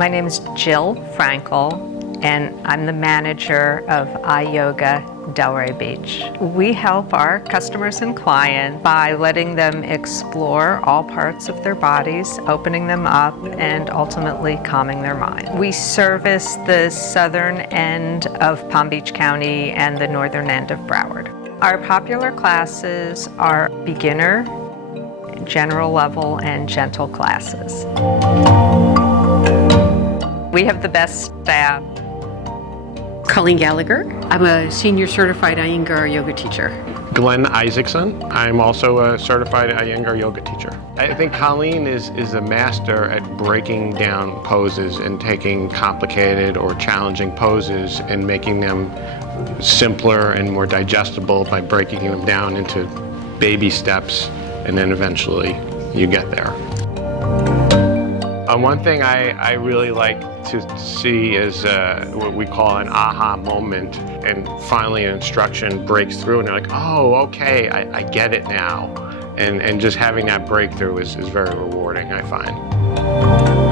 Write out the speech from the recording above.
My name is Jill Frankel, and I'm the manager of iYoga Delray Beach. We help our customers and clients by letting them explore all parts of their bodies, opening them up, and ultimately calming their mind. We service the southern end of Palm Beach County and the northern end of Broward. Our popular classes are beginner, general level, and gentle classes. We have the best staff. Colleen Gallagher. I'm a senior certified Iyengar yoga teacher. Glenn Isaacson. I'm also a certified Iyengar yoga teacher. I think Colleen is a master at breaking down poses and taking complicated or challenging poses and making them simpler and more digestible by breaking them down into baby steps, and then eventually you get there. One thing I really like to see is what we call an aha moment, and finally an instruction breaks through and they're like, oh, okay, I get it now. And just having that breakthrough is very rewarding, I find.